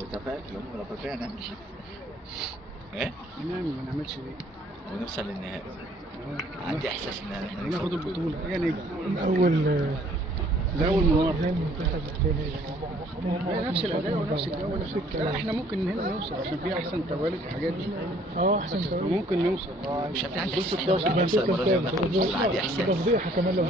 متفائل ولا متفائل ايه؟ ما نعملش ليه؟ ونوصل للنهائي. عندي احساس ان احنا ناخد البطوله يعني الأول من ورا نفس الاداء ونفس الجو نفس الكلام. احنا ممكن هنا نوصل عشان في احسن توالد الحاجات دي. أحسن توالد ممكن نوصل. مش عارف عندي احساس ان احنا نوصل المره دي وناخد البطوله. عندي احساس. فضيحة كمان لو